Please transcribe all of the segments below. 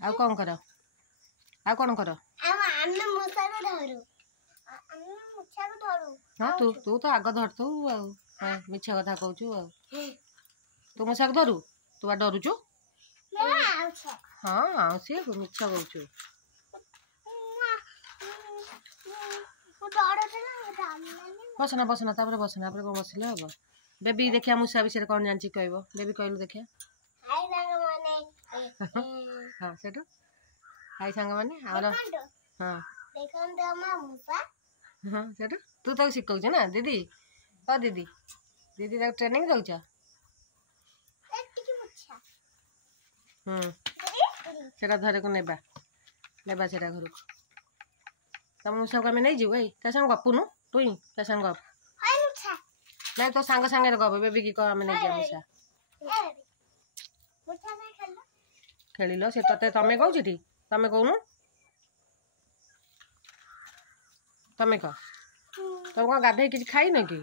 आउ कौन कर आउ कौन कर हाँ तू तू तो आग धरतु मिछ कथा कहूँ तू मूसा को धरू तू बा डरुचु हाँ हाँ सी मिछ कहूँ बसना बसना तापर बसना कौन बसले हम बेबी देखिया मूसा विषय कौन जानी कह बेबी कहलु देखिया हाँ सेठू हाई सांग माने हाँ हाँ सेठू तू तो शिखौच ना दीदी ओ दीदी दीदी तक ट्रेनिंग दौच सेटा धरे को नेबा नेबा सेटा घर को तुम मूसा को आम नहीं जीव भाई ता संग गपुनु तुई ता संग गप नहीं तो सांग सांगे गप बेबी की कह आम नहीं जा मूसा खेल से ते तमें कौच तमें कौन तमें कह तुम कौन गाधे कि खाई न कि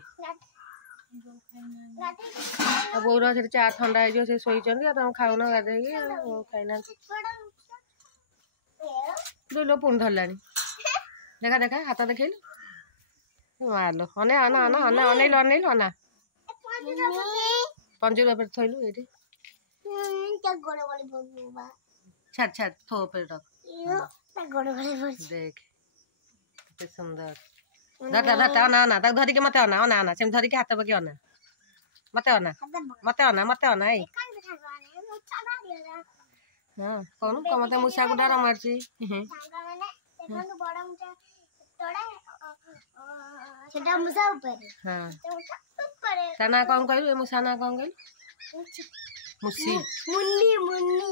बोर से चा ठंडा हो शोचन तुम खाऊन गाधे खाईना दुलो पुणी धरला देखा देखा हाथ देखल मारो अने अना अना अना अनैल अनैल अना पंजुर थैलु ये छाड़ छाड़ थो पे रख देख कितने सुंदर धरता धरता अना अना तक धरिके मत अना अना अना सेम धरिके हाथ पके अना मत अना मत अना मत अना ए हां कौन को मत मूसा को डर मारची सेटा मूसा ऊपर हां तना कौन कहलु मूसा ना कौन कहलु मुसी मुन्नी मुन्नी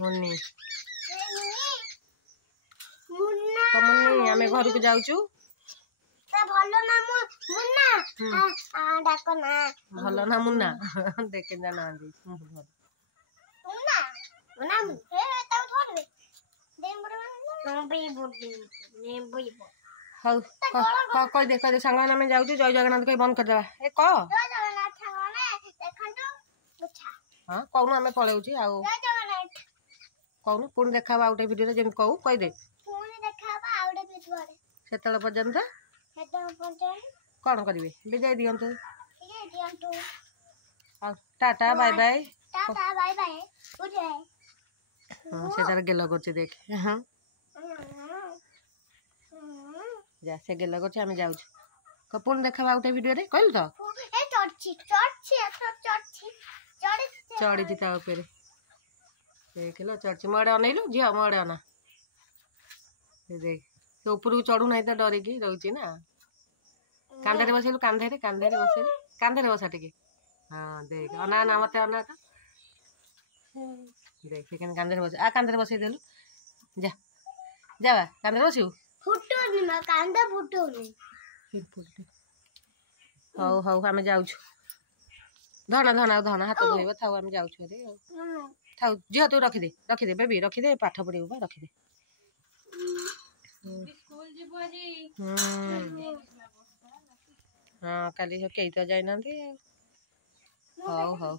मुन्नी मुन्ना तो मुन्नी हमें घर को जाउचू ता भलो ना मुन्ना आ डाको ना भलो ना मुन्ना देखे जाना दे मुन्ना मुन्ना हे ता थोड़ दे देम बड़ बे बोडी ने बोई हाउ कह दे संग में जाउचू जय जगन्नाथ कह बंद कर देबा ए क जय जगन्नाथ संग में देखंतु मुछा हां कौन आमे पळेउची आ कौन पुणी देखा आउटे वीडियो जमी कहू कह दे सेतल पर्यंत कौन करेंगे विजय दिंतु टाटा बाय बाय हाँ से गेल कर देख जा से गेल कर पुणी देखा आउटे वीडियो कहलु तो चढ़ी ता देख लो चढ़ी मोड़े अनैलु झील मोड़े अना देख से ऊपर को चढ़ू ना तो डरिकी रोचे ना कांधे बसैलु कांधे बसैलु कांधे बसा टे हाँ देख अना अना मत अना तो देख कांधे बस आ कांधे बसई देलु जा जा कांधे बसू हौ हौ आम जाऊँ धना धना धना हाथ धोब था आम जाऊँ था झील तू रखिदे बेबी रखिदे पाठ पढ़ेबू बा रखिदे हाँ काली कई तो जाइना हौ हौ